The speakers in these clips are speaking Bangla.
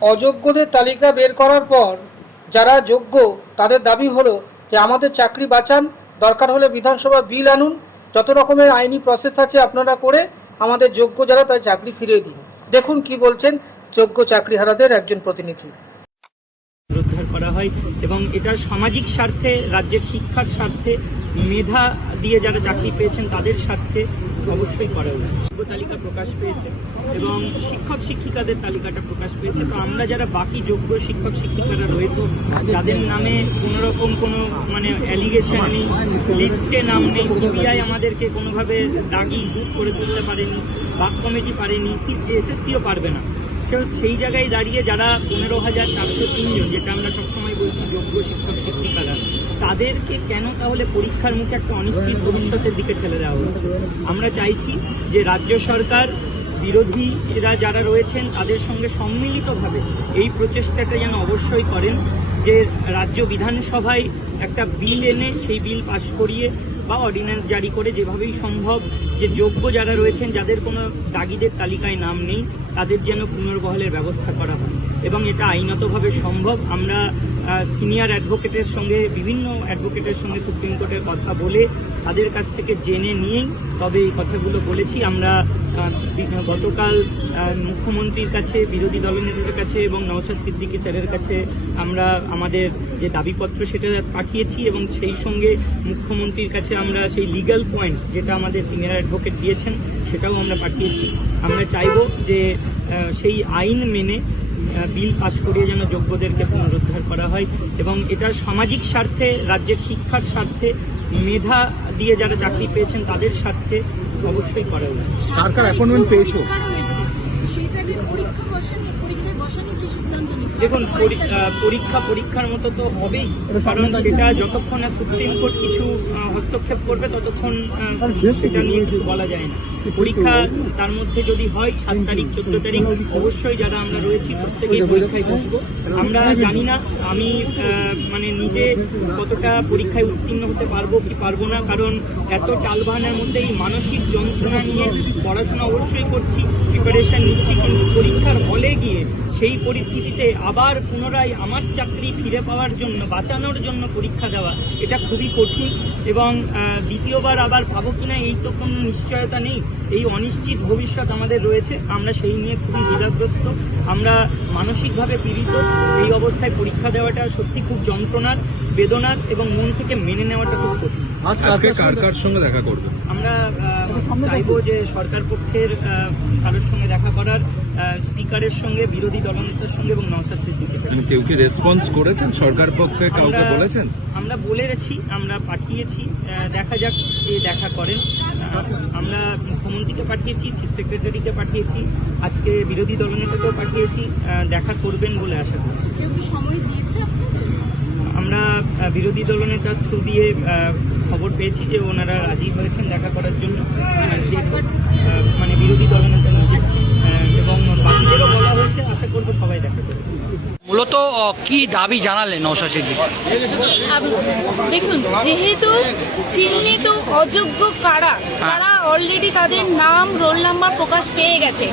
অযোগ্যদের তালিকা বের করার পর যারা যোগ্য তাদের দাবি হলো যে আমাদের চাকরি বাঁচান, দরকার হলে বিধানসভা বিল আনুন, যত রকমের আইনি প্রসেস আছে আপনারা করে আমাদের যোগ্য যারা তার চাকরি ফিরিয়ে দিন। দেখুন কি বলছেন যোগ্য চাকরিহারাদের একজন প্রতিনিধি। উদ্ধার করা হয় এবং এটা সামাজিক স্বার্থে, রাজ্যের শিক্ষার স্বার্থে, মেধা দিয়ে যারা চাকরি পেয়েছেন তাদের স্বার্থে অবশ্যই করা উচিত। তালিকা প্রকাশ পেয়েছে এবং শিক্ষক শিক্ষিকাদের তালিকাটা প্রকাশ পেয়েছে। তো আমরা যারা বাকি যোগ্য শিক্ষক শিক্ষিকারা রয়েছে যাদের নামে কোনোরকম কোনো অ্যালিগেশন নেই, লিস্টে নাম নেই, সিবিআই আমাদেরকে কোনোভাবে দাগি দুধ করে তুলতে পারেনি, বাক কমিটি পারেনি, এসএসসিও পারবে না। সেই জায়গায় দাঁড়িয়ে যারা 15,403 জন, যেটা আমরা সবসময় বলছি যোগ্য শিক্ষক শিক্ষিকারা, তাদেরকে কেন তাহলে পরীক্ষার মুখে একটা অনিশ্চিত ভবিষ্যতের দিকে ঠেলে দেওয়া হচ্ছে? আমরা চাইছি যে রাজ্য সরকার, বিরোধীরা যারা রয়েছেন তাদের সঙ্গে সম্মিলিতভাবে এই প্রচেষ্টাটা যেন অবশ্যই করেন যে রাজ্য বিধানসভায় একটা বিল এনে সেই বিল পাশ করিয়ে বা অর্ডিন্যান্স জারি করে যেভাবেই সম্ভব যে যোগ্য যারা রয়েছেন যাদের কোনো দাগিদের তালিকায় নাম নেই তাদের যেন পুনর্বহালের ব্যবস্থা করা হয় এবং এটা আইনতভাবে সম্ভব। আমরা সিনিয়র অ্যাডভোকেটের সঙ্গে, বিভিন্ন অ্যাডভোকেটের সঙ্গে সুপ্রিম কোর্টের কথা বলে তাদের কাছ থেকে জেনে নিয়েই তবে এই কথাগুলো বলেছি। আমরা গতকাল মুখ্যমন্ত্রীর কাছে, বিরোধী দলনেতাদের কাছে এবং নওশাদ সিদ্দিকী স্যারের কাছে আমরা আমাদের যে দাবিপত্র সেটা পাঠিয়েছি এবং সেই সঙ্গে মুখ্যমন্ত্রীর কাছে আমরা সেই লিগ্যাল পয়েন্ট যেটা আমাদের সিনিয়র অ্যাডভোকেট দিয়েছেন সেটাও আমরা পাঠিয়েছি। আমরা চাইব যে সেই আইন মেনে বিল পাশ করিয়ে যেন যোগ্যদেরকে পুনরুদ্ধার করা হয় এবং এটা সামাজিক স্বার্থে, রাজ্যের শিক্ষার স্বার্থে, মেধা দিয়ে যারা চাকরি পেয়েছেন তাদের স্বার্থে অবশ্যই করা উচিত। কার কার অ্যাপয়েন্টমেন্ট পেয়েছো? দেখুন, পরীক্ষার মতো তো হবেই, কারণ সেটা যতক্ষণ না সুপ্রিম কোর্ট কিছু হস্তক্ষেপ করবে ততক্ষণ সেটা নিয়ে কিছু বলা যায় না। পরীক্ষা তার মধ্যে যদি হয় 7 তারিখ 14 তারিখ অবশ্যই যারা আমরা রয়েছি প্রত্যেকেই পরীক্ষায় বসবো। আমরা জানি না আমি নিজে কতটা পরীক্ষায় উত্তীর্ণ হতে পারবো কি পারবো না, কারণ এত টালবাহানার মধ্যে এই মানসিক যন্ত্রণা নিয়ে পড়াশোনা অবশ্যই করছি, প্রিপারেশন নিচ্ছি, কিন্তু পরীক্ষার হলে গিয়ে সেই পরিস্থিতিতে আবার পুনরায় আমার চাকরি ফিরে পাওয়ার জন্য, বাঁচানোর জন্য পরীক্ষা দেওয়া এটা খুবই কঠিন এবং দ্বিতীয়বার আবার পাবো কিনা এই তো কোনো নিশ্চয়তা নেই। এই অনিশ্চিত ভবিষ্যৎ আমাদের রয়েছে, আমরা সেই নিয়ে খুবই দ্বিধাগ্রস্ত, আমরা মানসিকভাবে পীড়িত। এই অবস্থায় পরীক্ষা দেওয়াটা সত্যি খুব যন্ত্রণার, বেদনার এবং মন থেকে মেনে নেওয়াটা খুব কঠিন। আজকে কার কার সঙ্গে দেখা করবে? আমরা চাইবো যে সরকার পক্ষের কারোর সঙ্গে দেখা করার, স্পিকারের সঙ্গে, বিরোধী দলনেতার সঙ্গে এবং নওশাদ সিদ্দিকী স্যার। কেউ কি রেসপন্স করেছেন? সরকার পক্ষে কাউকে বলেছেন? আমরা বলেছি, আমরা পাঠিয়েছি, দেখা যাক কে দেখা করেন। আমরা মুখ্যমন্ত্রীকে পাঠিয়েছি, চিফ সেক্রেটারিকে পাঠিয়েছি, আজকে বিরোধী দলনেতাকেও পাঠিয়েছি, দেখা করবেন বলে আশা করি। আমরা বিরোধী দলনেতার থ্রু দিয়ে খবর পেয়েছি যে ওনারা রাজি হয়েছেন দেখা করার জন্য, বিরোধী দলনেতা নিজে এবং বাকিদেরও বলা হয়েছে, আশা করবো সবাই দেখা করবে। মূলত কি দাবি জানালেন নওশাদ সিদ্দিকী? দেখুন, যেহেতু চিহ্নিত অযোগ্য কারা, তারা অলরেডি তাদের নাম, রোল নাম্বার প্রকাশ পেয়ে গেছে,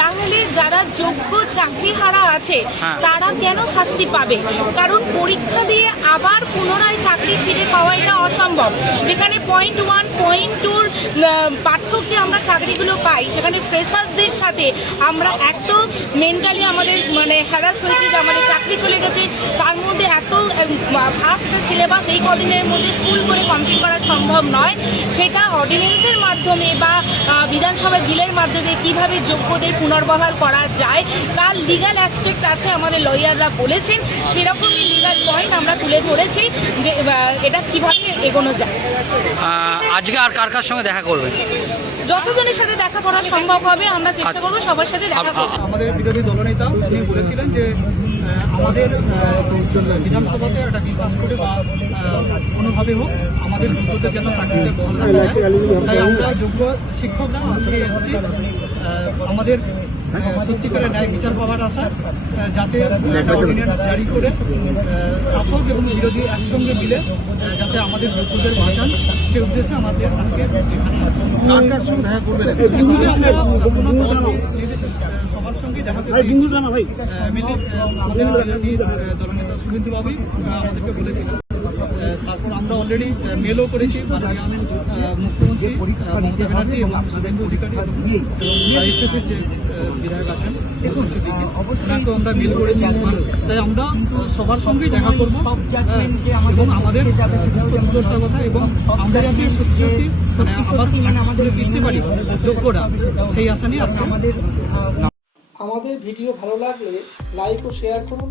তাহলে যারা যোগ্য চাকরিহারা আছে তারা কেন শাস্তি পাবে? কারণ পরীক্ষা দিয়ে আবার পুনরায় চাকরি ফিরে পাওয়া এটা অসম্ভব। যেখানে পয়েন্ট 1, পয়েন্ট 2 পার্থক্যে আমরা চাকরিগুলো পাই, সেখানে ফ্রেশার্সদের সাথে আমরা এত মেন্টালি আমাদের হ্যারাস হয়েছি যে আমাদের চাকরি চলে গেছে। তার মধ্যে এত ফাস্ট সিলেবাস এই কদিনের মধ্যে স্কুল করে কমপ্লিট করা সম্ভব নয়। সেটা অর্ডিন্যান্সের মাধ্যমে বা বিধানসভার বিলের মাধ্যমে কিভাবে যোগ্যদের পুনর্বহাল করা যায় তার লিগাল অ্যাসপেক্ট আছে, আমাদের লয়াররা বলেছেন, সেরকমই লিগাল পয়েন্ট আমরা তুলে ধরেছি যে এটা কিভাবে এগোনো যায়। আজকে আর কার কার সঙ্গে দেখা করবেন? যতজনের সাথে দেখা করা সম্ভব হবে আমরা চেষ্টা করবো সবার সাথে দেখা করবো। আমাদের বিরোধী দলনেতা তিনি বলেছিলেন যে আমাদের বিধানসভাতে একটা বিল পাস করে বা কোনোভাবে হোক আমাদের যোগ্যদের যেন চাকরিতে তাই আমরা যোগ্য শিক্ষকরা আজকে এসেছি আমাদের সত্যিকারের ন্যায় বিচার পাওয়ার আশা, যাতে অর্ডিন্যান্স জারি করে শাসক এবং বিরোধী একসঙ্গে মিলে যাতে আমাদের যোগ্যদের বাঁচান, সে উদ্দেশ্যে আমাদের আজকে এখানে দেখা করবেন। সবার সঙ্গে দেখা করতে মেনলি আমাদের দলনেতা শুভেন্দু বাবুই আমাদেরকে বলেছিলেন। তারপর আমরা অলরেডি মেলও করেছি মাননীয় মুখ্যমন্ত্রী মমতা ব্যানার্জি এবং শুভেন্দু অধিকারী এবং আইএসএফের যে বিধায়ক আছেন ওনাকে আমরা মেল করেছি। তাই আমরা সবার সঙ্গেই দেখা করব এবং আমাদের দুর্দশার কথা এবং আমরা যাতে সত্যি সত্যি আবার আমাদের ফিরতে পারি যোগ্যরা, সেই আশা নিয়ে আজকে আমাদের ভিডিও ভালো লাগলে লাইক ও শেয়ার করুন,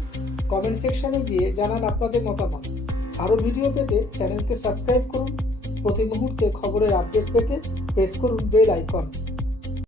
কমেন্ট সেকশনে গিয়ে জানান আপনাদের মতামত। আরও ভিডিও পেতে চ্যানেলকে সাবস্ক্রাইব করুন। প্রতি মুহূর্তে খবরের আপডেট পেতে প্রেস করুন বেল আইকন।